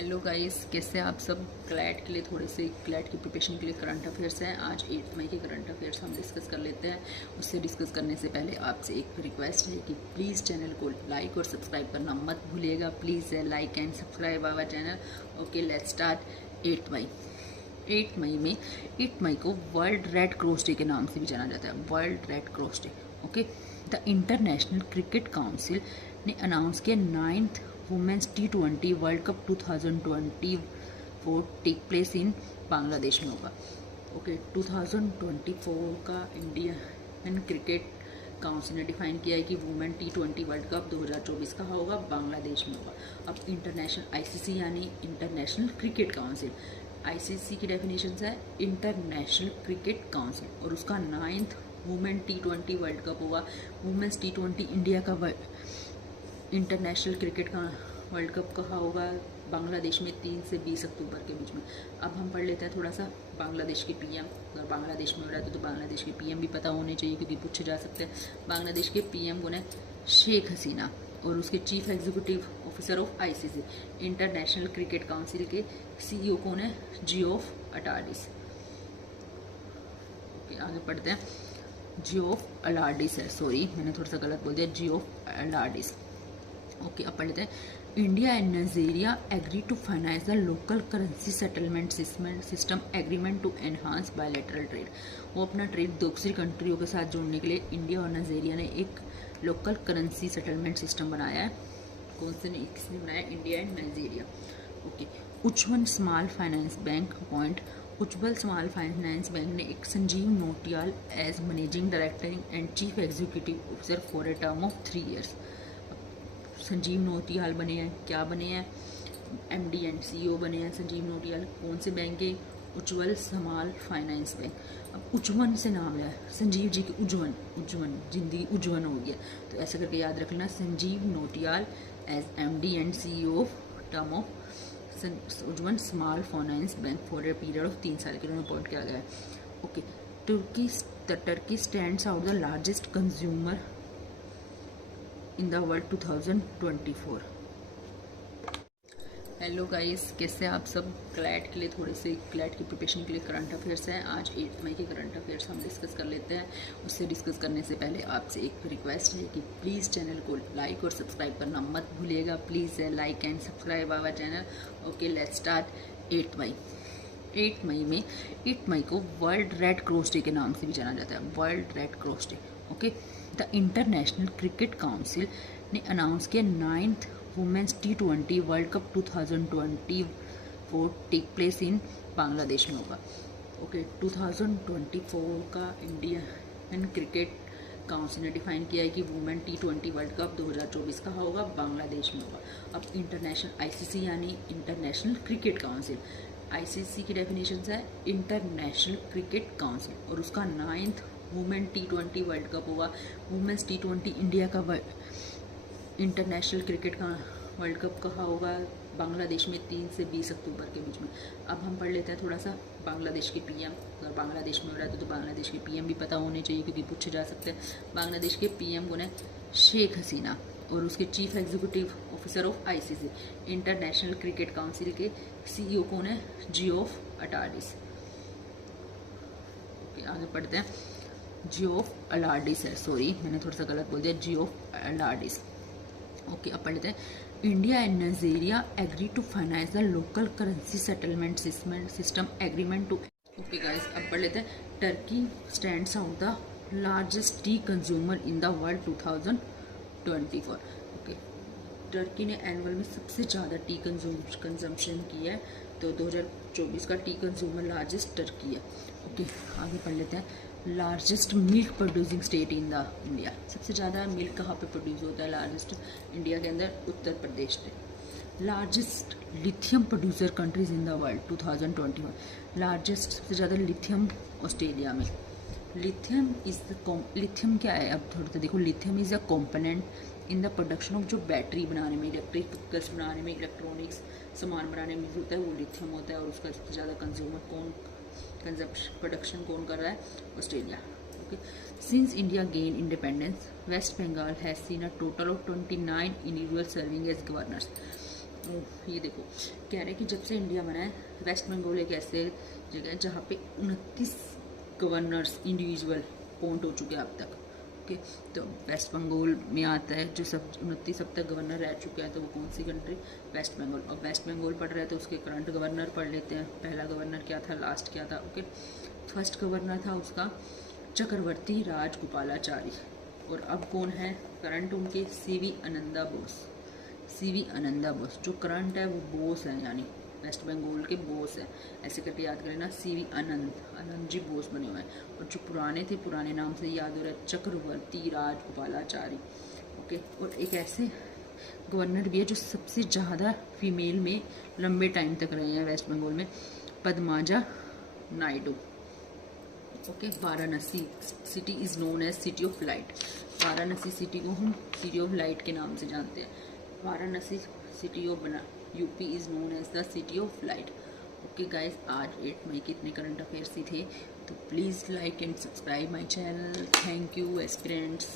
Hello guys, कैसे आप सब। क्लैट के लिए थोड़े से क्लैट की प्रिपरेशन के लिए करंट अफेयर्स हैं। आज 8 मई के करंट अफेयर्स हम डिस्कस कर लेते हैं। उससे डिस्कस करने से पहले आपसे एक रिक्वेस्ट है कि प्लीज़ चैनल को लाइक और सब्सक्राइब करना मत भूलिएगा। Please like and subscribe our channel. Okay, let's start. 8 मई को वर्ल्ड रेड क्रॉस डे के नाम से भी जाना जाता है। World red cross day. Okay, the international cricket council ने अनाउंस किया 9th women's T20 world cup 2024 take place in Bangladesh में होगा। ओके, 2024 का इंडियन क्रिकेट काउंसिल ने डिफाइन किया है कि वुमेन T20 वर्ल्ड कप 2024 का होगा, बांग्लादेश में होगा। अब इंटरनेशनल ICC यानी इंटरनेशनल क्रिकेट काउंसिल, ICC की डेफिनेशन है इंटरनेशनल क्रिकेट काउंसिल, और उसका 9th women T20 world cup होगा। वुमेंस T20 इंडिया का इंटरनेशनल क्रिकेट का वर्ल्ड कप कहाँ होगा? बांग्लादेश में 3 से 20 अक्टूबर के बीच में। अब हम पढ़ लेते हैं थोड़ा सा बांग्लादेश के PM। अगर बांग्लादेश में हो रहा है तो बांग्लादेश के PM भी पता होने चाहिए, क्योंकि पूछे जा सकते हैं। बांग्लादेश के PM कौन है? शेख हसीना। और उसके chief executive officer of ICC international cricket council के CEO कौन है? जियोफ अटार्डिस। ओके, आगे पढ़ते हैं। जियोफ अलार्डिस है, सॉरी मैंने थोड़ा सा गलत बोल दिया, जियोफ अलार्डिस। ओके, अब पढ़ लेते हैं। India and Nigeria agree to finance the local currency settlement system agreement to enhance bilateral trade. वो अपना ट्रेड दूसरी कंट्रियों के साथ जोड़ने के लिए इंडिया और नाइजीरिया ने एक लोकल करेंसी सेटलमेंट सिस्टम बनाया है। कौन से ने किसने बनाया? India and Nigeria. Okay, Ujjwal small finance bank appoint. Ujjwal small finance bank ने एक Sanjeev Nautiyal as managing director and chief executive officer for a term of 3 years। Sanjeev Nautiyal बने हैं, क्या बने हैं? MD एंड CEO बने हैं संजीव नोटियाल। कौन से बैंक के? उज्जवल स्मॉल फाइनेंस बैंक। अब उज्जवल से नाम लिया है, संजीव जी के उज्जवल, जिंदगी उज्जवल हो गया, तो ऐसा करके याद रखना। Sanjeev Nautiyal as MD and CEO term of Ujjwal small finance bank for a period of 3 साल के लिए अपॉइंट किया गया है। Okay, Turkey stands out the largest consumer in the world 2024। Hello guys, कैसे आप सब। क्लैट के लिए थोड़े से क्लैट की प्रिपरेशन के लिए करंट अफेयर्स हैं। आज 8 मई के करंट अफेयर्स हम डिस्कस कर लेते हैं। उससे डिस्कस करने से पहले आपसे एक रिक्वेस्ट है कि प्लीज़ चैनल को लाइक और सब्सक्राइब करना मत भूलिएगा। Please like and subscribe our channel. Okay, let's start. 8 मई को वर्ल्ड रेड क्रॉस डे के नाम से भी जाना जाता है। World red cross day. Okay, the international cricket council ने अनाउंस किया 9th women's T20 world cup 2024 take place in Bangladesh में होगा। ओके, 2024 का इंडियन क्रिकेट काउंसिल ने डिफाइन किया है कि वुमेन T20 वर्ल्ड कप 2024 का होगा, बांग्लादेश में होगा। अब इंटरनेशनल ICC यानी इंटरनेशनल क्रिकेट काउंसिल, ICC की डेफिनेशन है इंटरनेशनल क्रिकेट काउंसिल, और उसका 9th women T20 world cup होगा। वुमेंस T20 इंडिया का इंटरनेशनल क्रिकेट का वर्ल्ड कप कहाँ होगा? बांग्लादेश में 3 से 20 अक्टूबर के बीच में। अब हम पढ़ लेते हैं थोड़ा सा बांग्लादेश के PM। अगर बांग्लादेश में हो रहा है तो बांग्लादेश के PM भी पता होने चाहिए, क्योंकि पूछे जा सकते हैं। बांग्लादेश के PM कौन है? शेख हसीना। और उसके chief executive officer of ICC international cricket council के CEO कौन है? जियोफ अटार्डिस। ओके, आगे पढ़ते हैं। जियोफ अलार्डिस है, सॉरी मैंने थोड़ा सा गलत बोल दिया, जियोफ अलार्डिस। ओके, अब पढ़ लेते हैं। India and Nigeria agree to finance the local currency settlement system agreement to. Okay guys, अब पढ़ लेते हैं। Turkey stands out the largest tea consumer in the world 2024। Okay, Turkey ने एनुअल में सबसे ज़्यादा टी कंजम्पशन की है, तो 2024 का टी कंज्यूमर लार्जेस्ट टर्की है। ओके, आगे पढ़ लेते हैं। Largest milk producing state in the India. सबसे ज़्यादा मिल्क कहाँ पे प्रोड्यूस होता है? लार्जेस्ट इंडिया के अंदर उत्तर प्रदेश है। Largest lithium producer countries in the world 2021। Largest सबसे ज़्यादा लिथियम ऑस्ट्रेलिया में। लिथियम क्या है? अब थोड़ा सा देखो। Lithium is a component in the production of, जो बैटरी बनाने में, इलेक्ट्रिक व्हीकल्स बनाने में, इलेक्ट्रॉनिक्स सामान बनाने में होता है, वो लिथियम होता है। और उसका सबसे ज़्यादा प्रोडक्शन कौन कर रहा है? Australia. Okay, since India gain independence West Bengal has seen a total of 29 individual serving as governors. ये देखो कह रहे हैं कि जब से इंडिया बना है वेस्ट बंगाल एक ऐसे जगह है जहाँ पे 29 गवर्नर्स इंडिविजुअल अपॉइंट हो चुके हैं अब तक। ओके, तो वेस्ट बंगाल में आता है जो सब 29 अब तक गवर्नर रह चुके हैं, तो वो कौन सी कंट्री? वेस्ट बंगाल। और वेस्ट बंगाल पढ़ रहे हैं तो उसके करंट गवर्नर पढ़ लेते हैं। पहला गवर्नर क्या था, लास्ट क्या था? ओके, फर्स्ट गवर्नर था उसका चक्रवर्ती राजगोपालाचारी, और अब कौन है करंट उनके? सीवी आनंदा बोस। सीवी आनंदा बोस जो करंट है वो बोस है, यानी वेस्ट बंगाल के बोस है, ऐसे करके याद करें ना, सीवी आनंद जी बोस बने हुए हैं। और जो पुराने थे पुराने नाम से याद हो रहा है चक्रवर्ती राजगोपालाचारी। ओके, और एक ऐसे गवर्नर भी है जो सबसे ज़्यादा फीमेल में लंबे टाइम तक रहे हैं वेस्ट बंगाल में, Padmaja Naidu. Okay, Varanasi city is known as city of light. Varanasi city को हम सिटी ऑफ लाइट के नाम से जानते हैं। Varanasi city of UP is known as the city of light. Okay guys, आज 8 मई के इतने करंट अफेयर्स ही थे, तो please like and subscribe my channel. Thank you aspirants.